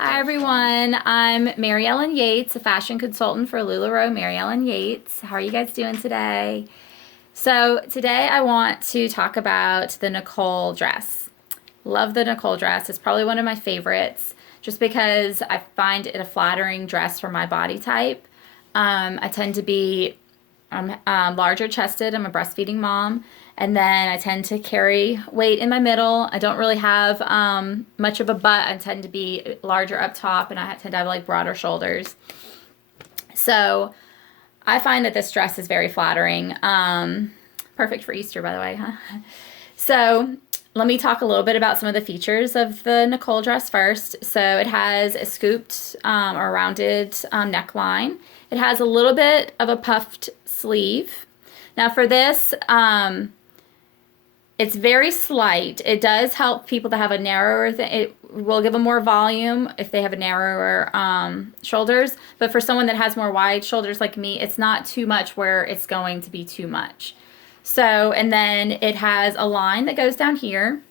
Hi everyone, I'm Mary Ellen Yates, a fashion consultant for LuLaRoe Mary Ellen Yates. How are you guys doing today? So today I want to talk about the Nicole dress. Love the Nicole dress. It's probably one of my favorites just because I find it a flattering dress for my body type. I tend to be larger chested. I'm a breastfeeding mom. And then I tend to carry weight in my middle. I don't really have much of a butt. I tend to be larger up top, and I tend to have like broader shoulders. So I find that this dress is very flattering. Perfect for Easter, by the way, huh? So let me talk a little bit about some of the features of the Nicole dress first. So it has a scooped or rounded neckline. It has a little bit of a puffed sleeve. Now for this, it's very slight. It does help people that have a narrower, it will give them more volume if they have a narrower shoulders. But for someone that has more wide shoulders like me, it's not too much where it's going to be too much. So, and then it has a line that goes down here,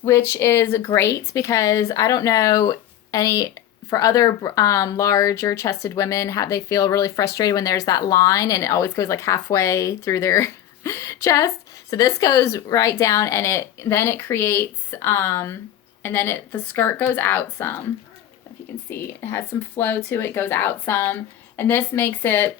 which is great because I don't know for other larger chested women, how they feel really frustrated when there's that line and it always goes like halfway through their chest. So this goes right down and then it creates, and then the skirt goes out some. If you can see, it has some flow to it, goes out some. And this makes it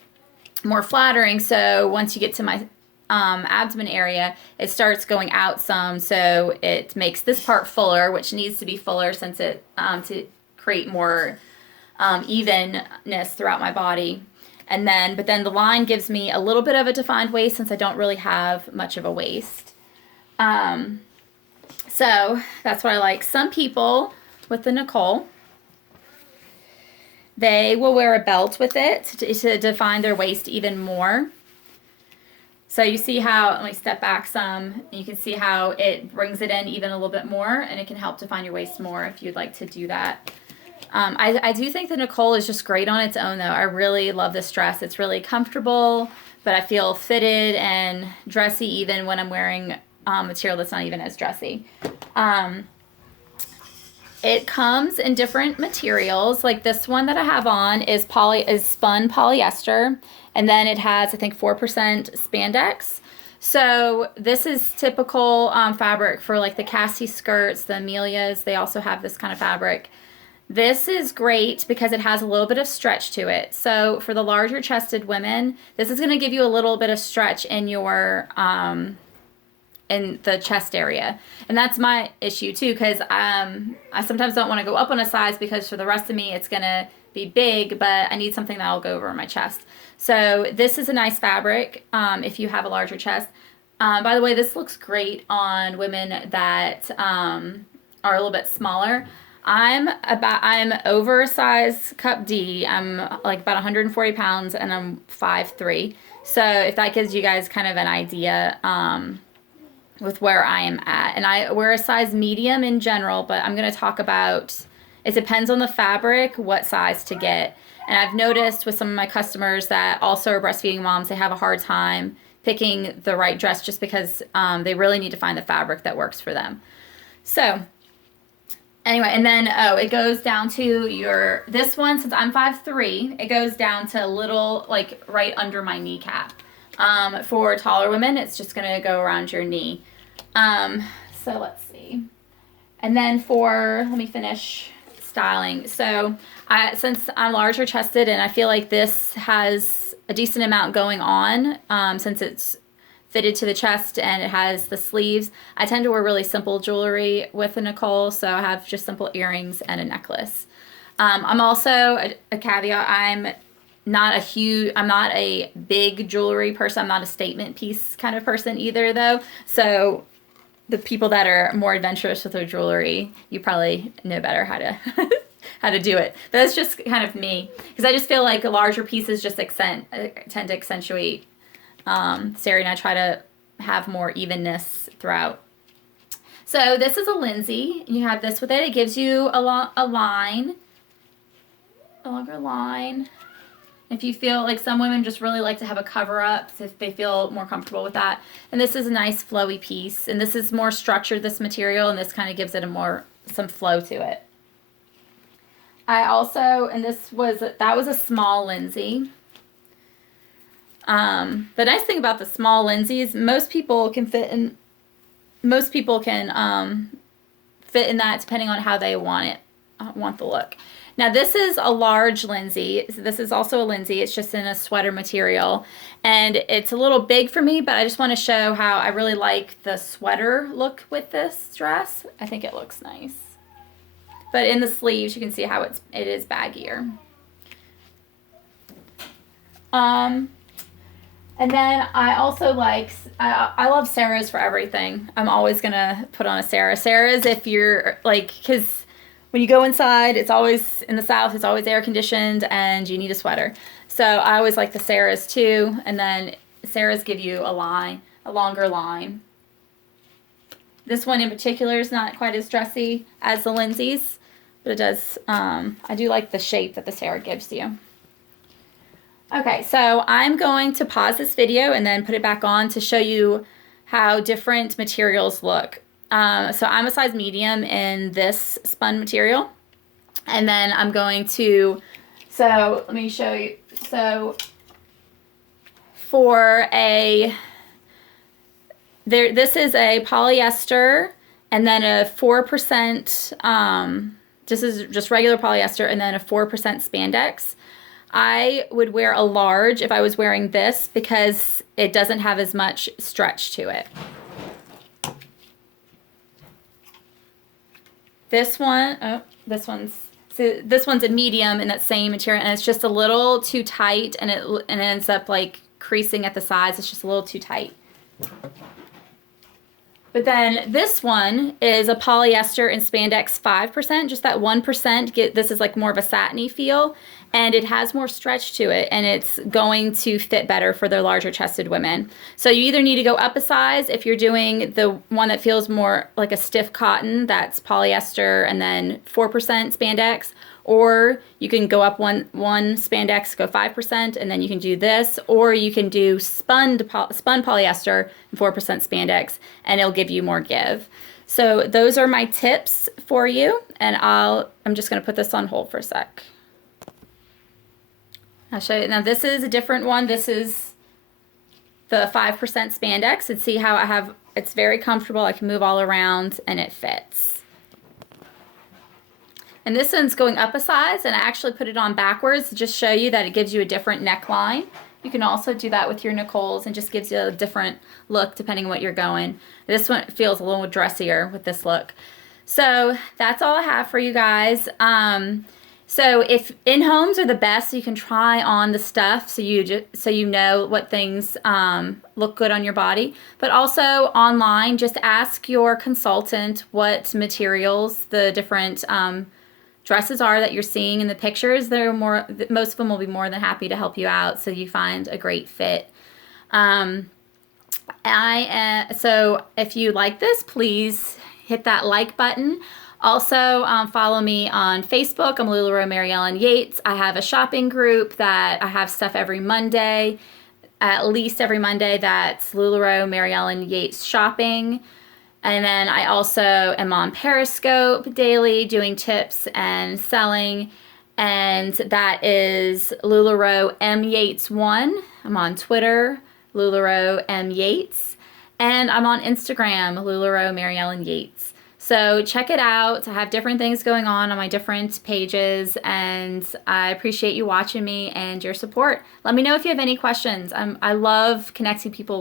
more flattering. So once you get to my abdomen area, it starts going out some. So it makes this part fuller, which needs to be fuller since it, to create more evenness throughout my body. And then, but then the line gives me a little bit of a defined waist since I don't really have much of a waist. So that's what I like. Some people with the Nicole, they will wear a belt with it to define their waist even more. So you see how, let me step back some, and you can see how it brings it in even a little bit more, and it can help define your waist more if you'd like to do that. I do think the Nicole is just great on its own, though. I really love this dress. It's really comfortable, but I feel fitted and dressy even when I'm wearing material that's not even as dressy. It comes in different materials. Like this one that I have on is spun polyester, and then it has, I think, 4% spandex. So this is typical fabric for like the Cassie skirts, the Amelias. They also have this kind of fabric. This is great because it has a little bit of stretch to it. So for the larger chested women, this is going to give you a little bit of stretch in your in the chest area. And that's my issue too, because I sometimes don't want to go up on a size because for the rest of me it's going to be big, but I need something that'll go over my chest. So this is a nice fabric if you have a larger chest. By the way, this looks great on women that are a little bit smaller. I'm oversized cup D. I'm like about 140 pounds and I'm 5'3". So if that gives you guys kind of an idea with where I am at. And I wear a size medium in general, but I'm going to talk about, it depends on the fabric, what size to get. And I've noticed with some of my customers that also are breastfeeding moms, they have a hard time picking the right dress just because they really need to find the fabric that works for them. So anyway, and then, it goes down to this one, since I'm 5'3", it goes down to a little, like, right under my kneecap. For taller women, it's just going to go around your knee. So let's see. And then let me finish styling. So since I'm larger chested and I feel like this has a decent amount going on, since it's fitted to the chest and it has the sleeves, I tend to wear really simple jewelry with a Nicole, so I have just simple earrings and a necklace. I'm also, a caveat, I'm not a big jewelry person. I'm not a statement piece kind of person either, though. So the people that are more adventurous with their jewelry, you probably know better how to how to do it. But that's just kind of me, because I just feel like larger pieces just tend to accentuate. Sari and I try to have more evenness throughout. So this is a Lindsay. You have this with it. It gives you a longer line. If you feel like some women just really like to have a cover up, so if they feel more comfortable with that. And this is a nice flowy piece. And this is more structured, this material, and this kind of gives it some flow to it. I also, and that was a small Lindsay. The nice thing about the small Lindsay's, most people can fit in that depending on how they want the look. Now this is a large Lindsay. This is also a Lindsay. It's just in a sweater material. And it's a little big for me, but I just want to show how I really like the sweater look with this dress. I think it looks nice. But in the sleeves, you can see how it is baggier. And then I also I love Sarah's for everything. I'm always going to put on a Sarah. Sarah's, if you're because when you go inside, it's always, in the South, it's always air conditioned and you need a sweater. So I always like the Sarah's too. And then Sarah's give you a longer line. This one in particular is not quite as dressy as the Lindsay's, but it does, I do like the shape that the Sarah gives you. Okay, so I'm going to pause this video and then put it back on to show you how different materials look. So I'm a size medium in this spun material. And then I'm going to, so let me show you. So for this is a polyester and then a 4%, this is just regular polyester and then a 4% spandex. I would wear a large if I was wearing this because it doesn't have as much stretch to it. This one's a medium in that same material, and it's just a little too tight, and it ends up like creasing at the sides. It's just a little too tight. But then this one is a polyester and spandex 5%, just that 1%. This is like more of a satiny feel, and it has more stretch to it, and it's going to fit better for their larger chested women. So you either need to go up a size if you're doing the one that feels more like a stiff cotton, that's polyester and then 4% spandex, or you can go up one spandex, go 5%, and then you can do this, or you can do spun polyester and 4% spandex, and it'll give you more give. So those are my tips for you, and I'm just going to put this on hold for a sec. I'll show you. Now this is a different one. This is the 5% spandex, and see how it's very comfortable. I can move all around and it fits. And this one's going up a size, and I actually put it on backwards to just show you that it gives you a different neckline. You can also do that with your Nicole's and just gives you a different look depending on what you're going. This one feels a little dressier with this look. So that's all I have for you guys. So if in-homes are the best, you can try on the stuff so you know what things look good on your body. But also online, just ask your consultant what materials the different dresses are that you're seeing in the pictures. Most of them will be more than happy to help you out so you find a great fit. So if you like this, please hit that like button. Also, follow me on Facebook. I'm LuLaRoe Mary Ellen Yates. I have a shopping group that I have stuff every Monday, at least every Monday. That's LuLaRoe Mary Ellen Yates Shopping. And then I also am on Periscope daily doing tips and selling. And that is LuLaRoe M Yates 1. I'm on Twitter, LuLaRoe M Yates. And I'm on Instagram, LuLaRoe Mary Ellen Yates. So check it out. I have different things going on my different pages, and I appreciate you watching me and your support. Let me know if you have any questions. I love connecting people with